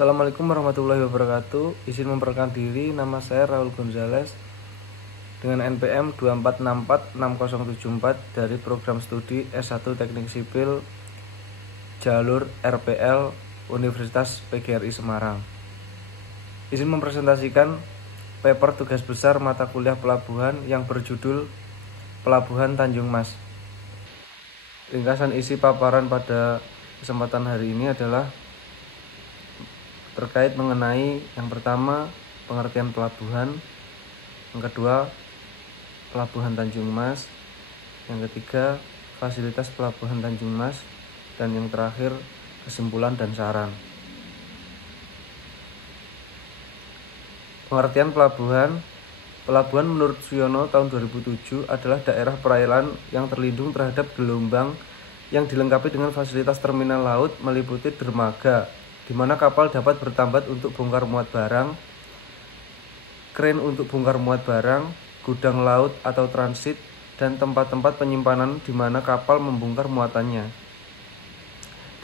Assalamualaikum warahmatullahi wabarakatuh. Izin memperkenalkan diri, nama saya Raul Gonzales dengan NPM 24646074 dari program studi S1 Teknik Sipil jalur RPL Universitas PGRI Semarang. Izin mempresentasikan paper tugas besar mata kuliah pelabuhan yang berjudul Pelabuhan Tanjung Mas. Ringkasan isi paparan pada kesempatan hari ini adalah terkait mengenai yang pertama pengertian pelabuhan, yang kedua pelabuhan Tanjung Mas, yang ketiga fasilitas pelabuhan Tanjung Mas, dan yang terakhir kesimpulan dan saran. Pengertian pelabuhan. Pelabuhan menurut Suyono tahun 2007 adalah daerah perairan yang terlindung terhadap gelombang yang dilengkapi dengan fasilitas terminal laut meliputi dermaga, di mana kapal dapat bertambat untuk bongkar muat barang, kren untuk bongkar muat barang, gudang laut atau transit, dan tempat-tempat penyimpanan di mana kapal membongkar muatannya,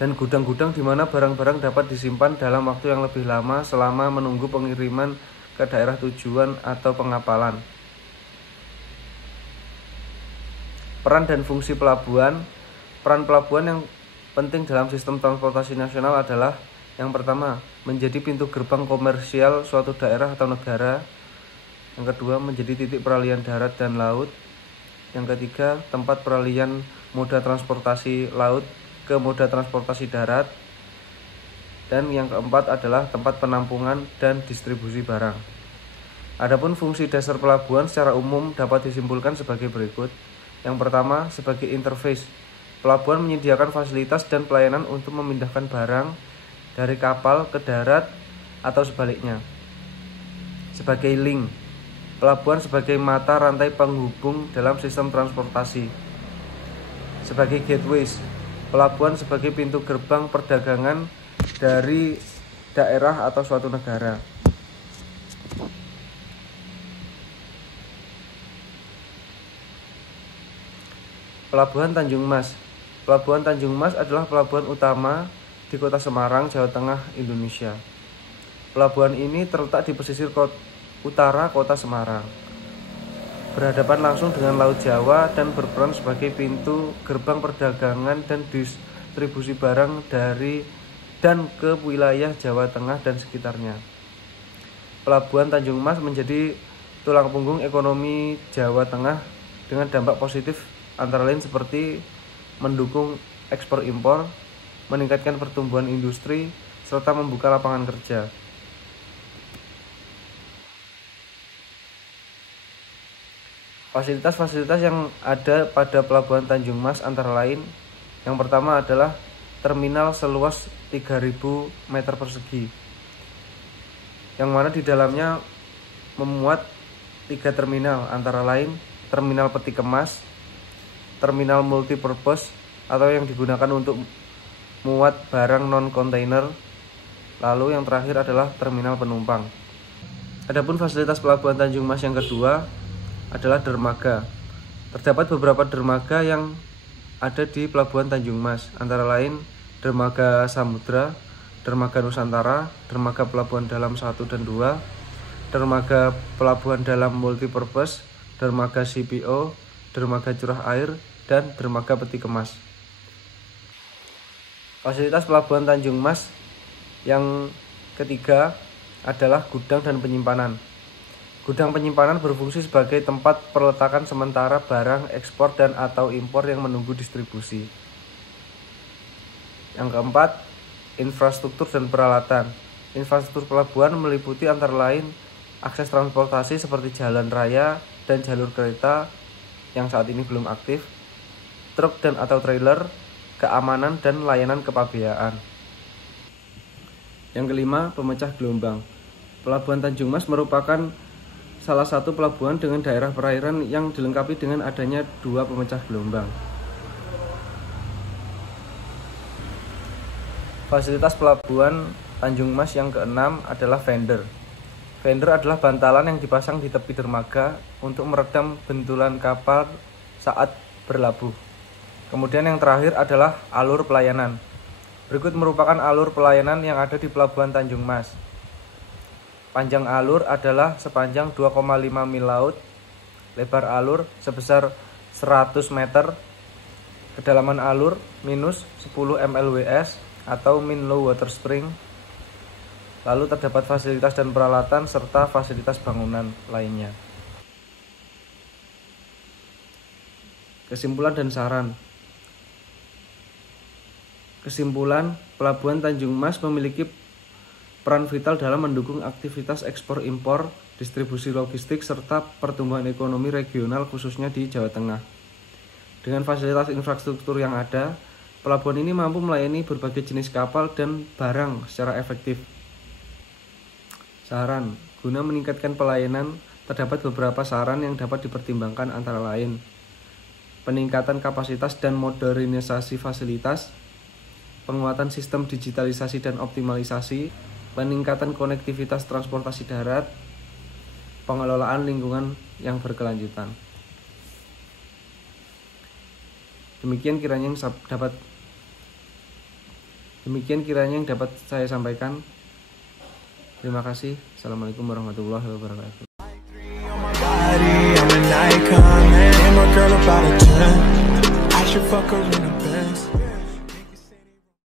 dan gudang-gudang di mana barang-barang dapat disimpan dalam waktu yang lebih lama selama menunggu pengiriman ke daerah tujuan atau pengapalan. Peran dan fungsi pelabuhan. Peran pelabuhan yang penting dalam sistem transportasi nasional adalah: yang pertama, menjadi pintu gerbang komersial suatu daerah atau negara. Yang kedua, menjadi titik peralihan darat dan laut. Yang ketiga, tempat peralihan moda transportasi laut ke moda transportasi darat. Dan yang keempat adalah tempat penampungan dan distribusi barang. Adapun fungsi dasar pelabuhan secara umum dapat disimpulkan sebagai berikut. Yang pertama, sebagai interface. Pelabuhan menyediakan fasilitas dan pelayanan untuk memindahkan barang dari kapal ke darat atau sebaliknya. Sebagai link, pelabuhan sebagai mata rantai penghubung dalam sistem transportasi. Sebagai gateways, pelabuhan sebagai pintu gerbang perdagangan dari daerah atau suatu negara. Pelabuhan Tanjung Mas. Pelabuhan Tanjung Mas adalah pelabuhan utama di Kota Semarang, Jawa Tengah, Indonesia. Pelabuhan ini terletak di pesisir utara Kota Semarang, berhadapan langsung dengan Laut Jawa dan berperan sebagai pintu gerbang perdagangan dan distribusi barang dari dan ke wilayah Jawa Tengah dan sekitarnya. Pelabuhan Tanjung Mas menjadi tulang punggung ekonomi Jawa Tengah dengan dampak positif antara lain seperti mendukung ekspor impor, meningkatkan pertumbuhan industri, serta membuka lapangan kerja. Fasilitas-fasilitas yang ada pada Pelabuhan Tanjung Mas antara lain: yang pertama adalah terminal seluas 3.000 meter persegi, yang mana di dalamnya memuat 3 terminal, antara lain terminal peti kemas, terminal multipurpose atau yang digunakan untuk muat barang non-kontainer, lalu yang terakhir adalah terminal penumpang. Adapun fasilitas Pelabuhan Tanjung Mas yang kedua adalah dermaga. Terdapat beberapa dermaga yang ada di Pelabuhan Tanjung Mas, antara lain dermaga Samudra, dermaga Nusantara, dermaga Pelabuhan Dalam 1 dan 2, dermaga Pelabuhan Dalam Multipurpose, dermaga CPO, dermaga Curah Air, dan dermaga Peti Kemas. Fasilitas Pelabuhan Tanjung Mas yang ketiga adalah gudang dan penyimpanan. Gudang penyimpanan berfungsi sebagai tempat perletakan sementara barang ekspor dan atau impor yang menunggu distribusi. Yang keempat, infrastruktur dan peralatan. Infrastruktur pelabuhan meliputi antara lain akses transportasi seperti jalan raya dan jalur kereta yang saat ini belum aktif, truk dan atau trailer, keamanan dan layanan kepabeaan. Yang kelima, pemecah gelombang. Pelabuhan Tanjung Mas merupakan salah satu pelabuhan dengan daerah perairan yang dilengkapi dengan adanya 2 pemecah gelombang. Fasilitas Pelabuhan Tanjung Mas yang keenam adalah fender. Fender adalah bantalan yang dipasang di tepi dermaga untuk meredam benturan kapal saat berlabuh. Kemudian yang terakhir adalah alur pelayanan. Berikut merupakan alur pelayanan yang ada di Pelabuhan Tanjung Mas. Panjang alur adalah sepanjang 2,5 mil laut, lebar alur sebesar 100 meter, kedalaman alur minus 10 mlws atau min low water spring. Lalu terdapat fasilitas dan peralatan serta fasilitas bangunan lainnya. Kesimpulan dan saran. Kesimpulan, Pelabuhan Tanjung Mas memiliki peran vital dalam mendukung aktivitas ekspor impor, distribusi logistik, serta pertumbuhan ekonomi regional khususnya di Jawa Tengah. Dengan fasilitas infrastruktur yang ada, pelabuhan ini mampu melayani berbagai jenis kapal dan barang secara efektif. Saran, guna meningkatkan pelayanan, terdapat beberapa saran yang dapat dipertimbangkan antara lain: peningkatan kapasitas dan modernisasi fasilitas, penguatan sistem digitalisasi dan optimalisasi, peningkatan konektivitas transportasi darat, pengelolaan lingkungan yang berkelanjutan. Demikian kiranya yang dapat saya sampaikan. Terima kasih. Assalamualaikum warahmatullahi wabarakatuh.